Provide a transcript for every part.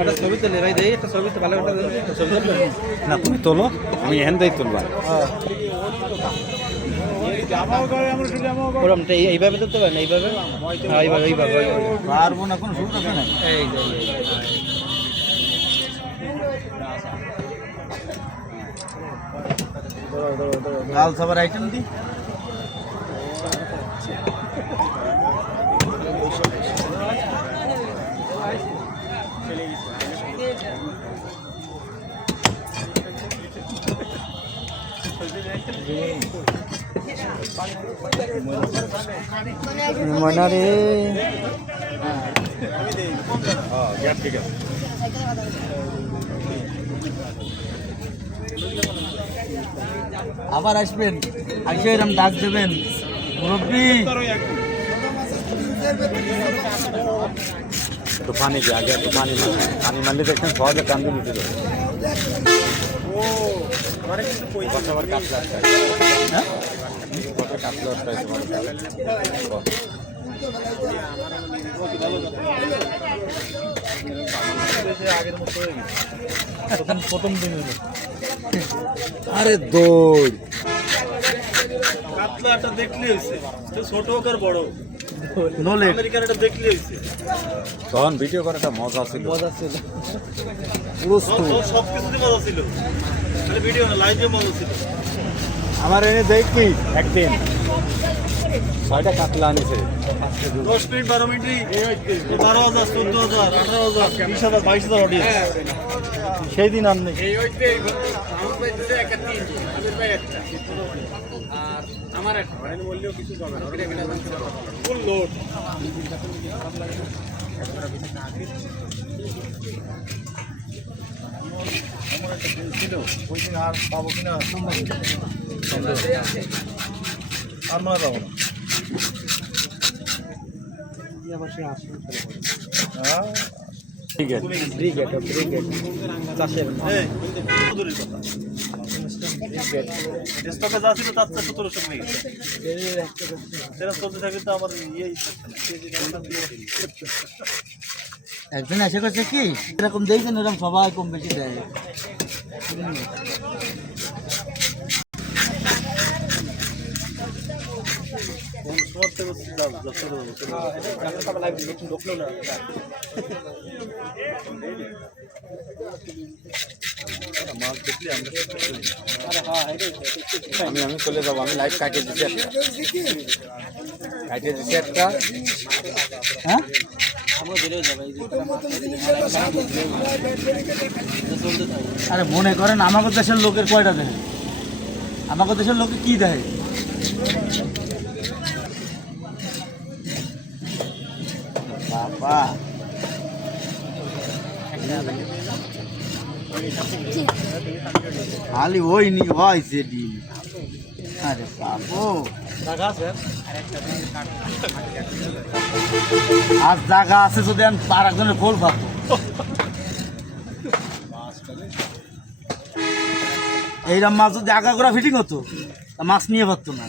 একটা ছবি তুলে ভাই, দেই একটা ছবি তো ভালো একটা ছবি তুলবে না তুমি তোলো, আমি এখান থেকেই তুলবা। ওরমটা এইভাবে তুলতে পারেন, এইভাবে এইভাবে এইভাবে পারবো না, কোনো সুযোগ আছে না। এই লাল সবার আইটেম দি। ময়না রে ঠিক আছে। আবার আসবেন, আইসে এরকম ডাক দেবেন মুরব্বী। একটু পানি দিয়ে আগে একটু পানি মারলে, পানি মারলে দেখছেন সহজে কান দিয়ে নিতে যাবে। আবার কাটলে আসতে হ্যাঁ কাটলে আসতে প্রথম দিন হলো। আরে দৌড় কাতলাটা দেখলে হয়েছে, ছোট হোক আর বড় নলে আমেরিকার এটা দেখলে হয়েছে। তখন ভিডিও করাটা মজা ছিল, মজা ছিল পুরো সবকিছুতে মজা ছিল, খালি ভিডিও না, লাইভে মজা ছিল। আমার এনে দেখি একদিন 6টা কাতলা আনিছে 10 মিনিট 12 মিনিটই 12,000 14,000 18,000 20,000 22,000 অডিয়েন্স। সেই দিন আর নেই। Full load. ওই দিন আর পাবো কিনা আর মনে পাবো না। ঠিক আছে। চাষের এই, দূরের কথা। স্টকে যা ছিল তার চেয়ে 1700 কমে গেছে। সেটা চলতে থাকলে তো আমার ইয়েই একজন এসে করছে কি এরকম দেখছেন, এরকম সবাই কম বেশি দেয়। কোন সময় থেকে যাচ্ছে ঢুকলো না। মাছ দেখলে আমরা আমি চলে যাবো, আমি লাইভ কাটিয়ে দিচ্ছি একটা হ্যাঁ আরে মনে করেন আমাদের দেশের লোকের কয়টা দেয়, আমাদের দেশের লোকে কি দেয়? বাবা খালি ওই নি হয় সে ডিম। আরে বাবু আর জায়গা আছে যদি আমি আর একজনের খোল পাবো। এইরকম মাছ যদি আগা করা ফিটিং হতো তা মাছ নিয়ে পারতো না।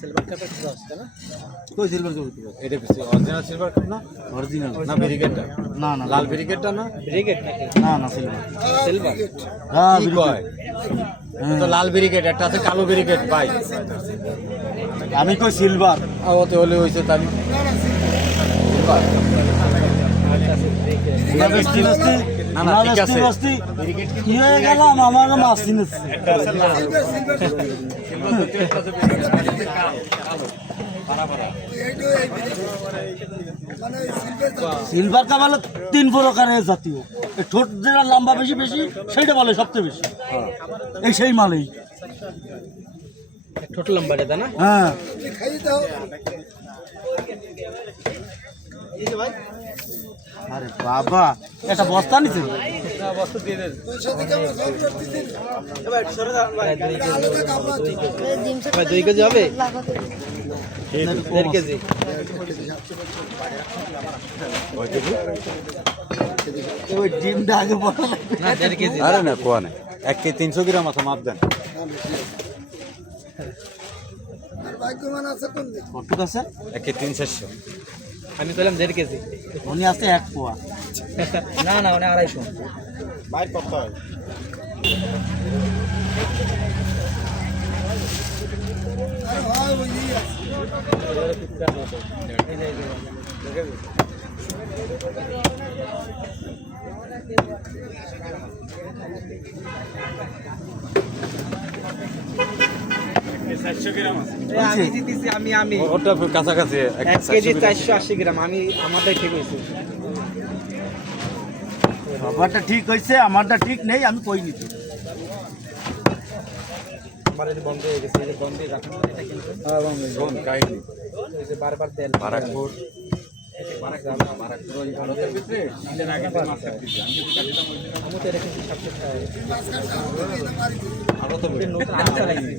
সিলভার কাপের পুরো আসছে না? কই সিলভার কাপের পুরো? এটা অরিজিনাল সিলভার কাপ না? অরিজিনাল না ব্রিগেডটা? না না লাল ব্রিগেডটা না? ব্রিগেড নাকি? না না সিলভার সিলভার হ্যাঁ কি কয়? তো লাল ব্রিগেড একটা আছে, কালো ব্রিগেড ভাই। আমি কই সিলভার। ওতে হলে হইছে তাই সিলভার। না না ঠিক আছে বস্তি কি হয়ে গেলাম আমার মাছ চিনেছে একটা আছে লাল সিলভার জাতীয় একটা আছে কালো পারা পারা সিলভার কাপ হলো 3 প্রকারের জাতীয় এই ঠোঁট যেটা লম্বা বেশি বেশি সেইটা বলে সবচেয়ে বেশি এই সেই মালেই ছোট লম্বাটা তাই না হ্যাঁ আরে বাবা এটা বস্তা নিছে বস্তু দিয়ে দেন ভাই 2 কেজি হবে 1.5 কেজি ওই ডিমটা আগে বলা লাগবে না 1.5 কেজি আরে না কোয়া না 1 কেজি 300 গ্রাম আছে মাপ দেন কটুক আছে 1 কেজি 300 আমি পেলাম 1.5 কেজি উনি আছে 1 পোয়া না না মানে 250 বাইর করতে হয় আমি জিতেছি আমি ওটা কাছাকাছি 1 কেজি 480 গ্রাম আমি আমারটাই ঠিক হয়েছে বাবারটা ঠিক হয়েছে আমারটা ঠিক নেই আমি কই নিতে আমার এটা বন্ধ হয়ে গেছে এই বন্ধ দিয়ে রাখুন এটা কিন্তু কোন কাহিনী এই যে বারবার তেল বারাকপুর আমি তো রেখেছি সবচেয়ে আরো তো নতুন আম চালাইছি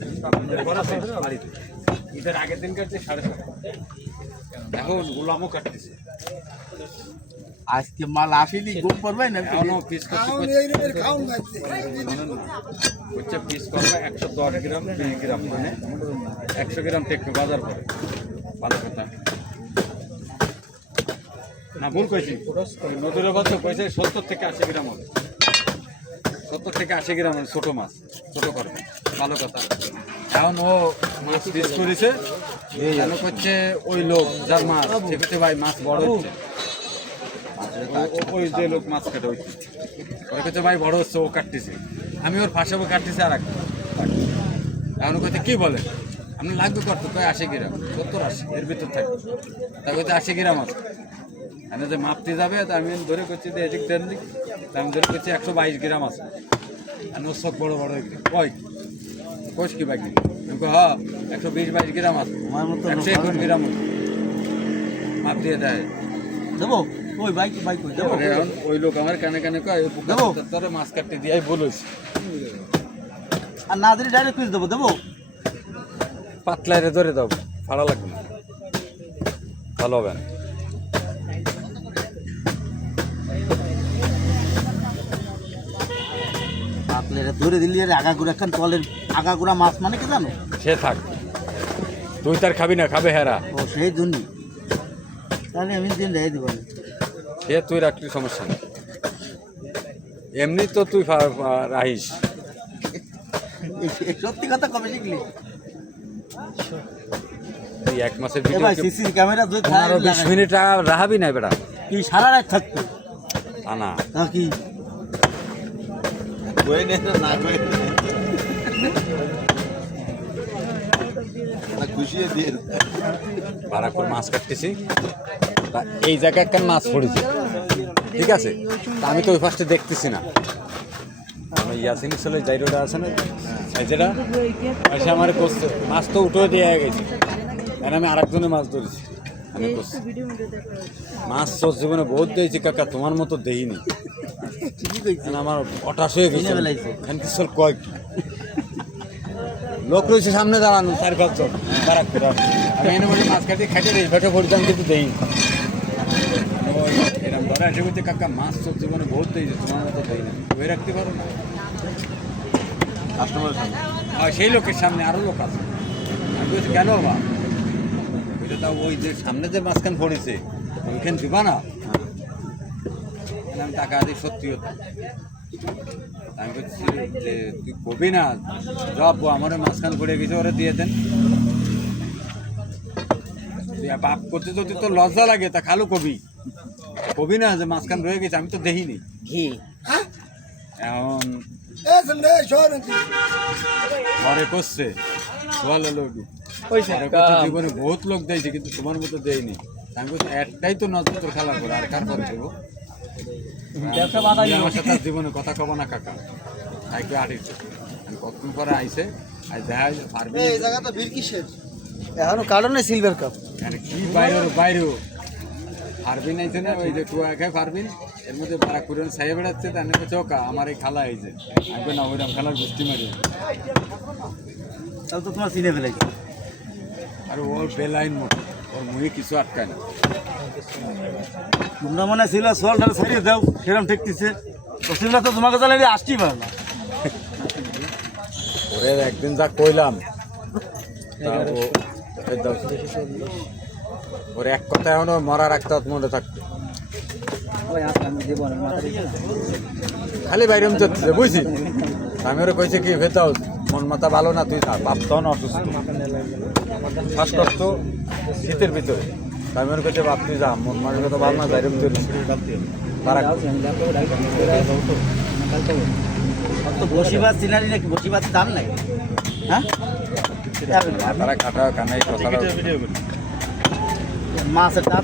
ঈদের আগের দিন কাটছে 7.5 এখন গোলামও কাটতেছে আজকে মাল আসেনি ঘুম পড়বে না এখনো পিস হচ্ছে পিস করবে 110 গ্রাম 2 গ্রাম মানে 100 গ্রাম টেকনো বাজার করে ভালো কথা না ভুল কইছি নদীর বাচ্চা কইছে 70 থেকে 80 গ্রাম হবে 70 থেকে 80 গ্রাম ছোট মাছ ছোট করবে ভালো কথা এখন ও মাছ পিস করেছে কেন করছে ওই লোক যার মাছ সে করছে ভাই মাছ বড় হচ্ছে ওই যে লোক মাছ কাটে ওই ওরা কাছে ভাই বড় হচ্ছে ও কাটতেছে আমি ওর ফাঁসাবো কাটতেছি আর এখন ও কাছে কি বলে আপনি লাগবে করতে কয় 80 গ্রাম 70-80 এর ভিতর থাকবে তার কাছে 80 গ্রাম আছে আমি যে মাপতে যাবে তা আমি ধরে করছি যে এদিক দেন দিক আমি ধরে করছি 122 গ্রাম আছে আর ওর চোখ বড় বড় কয় কোষ কি বাকি হ্যাঁ 120-22 গ্রাম আছে আমার মতো 121 গ্রাম মাপ দিয়ে দেয় দেবো ওই বাইক বাইক কই দেবো এখন ওই লোক আমার কানে কানে কয় দেবো? তোর মাছ কাটতে দিয়াই বলিস আর না দিলে ডাইরেক্ট পিস দেবো দেবো পাতলায় ধরে দাও ফাড়া লাগবে না ভালো হবে না আপনি ধরে দিলি আর আগাগুড়া খান তলের আগাগুড়া মাছ মানে কি জানো সে থাক তুই তার খাবি না খাবে হেরা ও সেই জন্যই তাহলে আমি দিন রেখে দেবো সে তুই রাখলি সমস্যা নেই এমনি তো তুই রাহিস সত্যি কথা কবে শিখলি তুই 1 মাসের এ ভাই সিসি ক্যামেরা দুই 15-20 মিনিট রাহাবি না বেটা কি সারা রাত থাকতো তা না তা কি বারাকপুর মাছ কাটতেছি তা এই জায়গায় কেন মাছ পড়েছে ঠিক আছে তা আমি তো ওই ফার্স্টে দেখতেছি না আমি ইয়াসিন ছেলে যাই রোডে আছে না যেটা এসে আমার করছে মাছ তো উঠে দিয়ে গেছে কারণ আমি আরেকজনের মাছ ধরেছি আমি করছি মাছ তোর জীবনে বহুত দিয়েছি কাকা তোমার মতো দেইনি ঠিকই কইছি কারণ আমার হঠাৎ হয়ে গেছে কিনে ফেলাইছে। খান কিছু কয় লোক রয়েছে সামনে দাঁড়ানো 4-5 জন বারাকপুর আমি এনে বলে মাছ কাটি খাইতে রেস ভেটে পড়তাম কিন্তু দেই এরকম ধরা এসে বলছে কাকা মাছ তোর জীবনে বহুত দিয়েছে তোমার মতো দেই না ওই রাখতে পারো না কাস্টমার আর সেই লোকের সামনে আরো লোক আছে আমি বলছি কেন মা ওইটা তা ওই যে সামনে যে মাঝখান পড়েছে ওইখান দিবা না আমি টাকা দিয়ে সত্যি হতো আমি বলছি যে তুই কবি না জব আমার মাঝখান পড়ে গেছে ওরা দিয়ে দেন বাপ করতে যদি তোর লজ্জা লাগে তা খালো কবি কবি না যে মাঝখান রয়ে গেছে আমি তো দেখিনি ঘি এখন ঘরে করছে ভালো লোক জীবনে বহুত লোক দিয়েছে কিন্তু তোমার মতো দেয়নি আমি বলছি একটাই তো নজর তোর খেলা করে আর কার পরে দেবো আমার সাথে আর জীবনে কথা কব না কাকা তাই কি আটিছে আমি কতক্ষণ পরে আইসে আজ দেখা যায় পারবি এখনো কারণে সিলভার কাপ মানে কি বাইরেও পারবিন আইছে না ওই যে টুয়া খায় পারবিন এর মধ্যে বারাক করে ছাইয়ে বেড়াচ্ছে তার নামে চৌকা আমার এই খালা আইছে আসবে না ওইরকম খেলার গোষ্ঠী মারি তাহলে তো তোমার চিনে ফেলেছি আর ওর বেলাইন মতো ওর মুখে কিছু আটকায় না তোমরা মনে ছিল সোলটা ছাড়িয়ে দাও সেরকম ঠেকতেছে তো সিলভার তো তোমাকে চালাইলে আসতেই পারে না ওরে একদিন যা কইলাম তা এই দাও। ওর এক কথা এখনো মরার একটা মনে থাকতো ওই আসলে আমি দেবো না মাথা দিয়ে খালি বাইরে চলছে বুঝছি আমি ওরা কইছে কি ভেতাও মন মাথা ভালো না তুই বাপটাও না অসুস্থ শ্বাসকষ্ট শীতের ভিতরে আমি ওর কাছে বাপ তুই যা মন মাথা কথা ভালো না বাইরে চলছে তো বসিবার সিনারি নাকি বসিবার দাম নাই হ্যাঁ তারা কাটা কানাই কথা মাছের দাম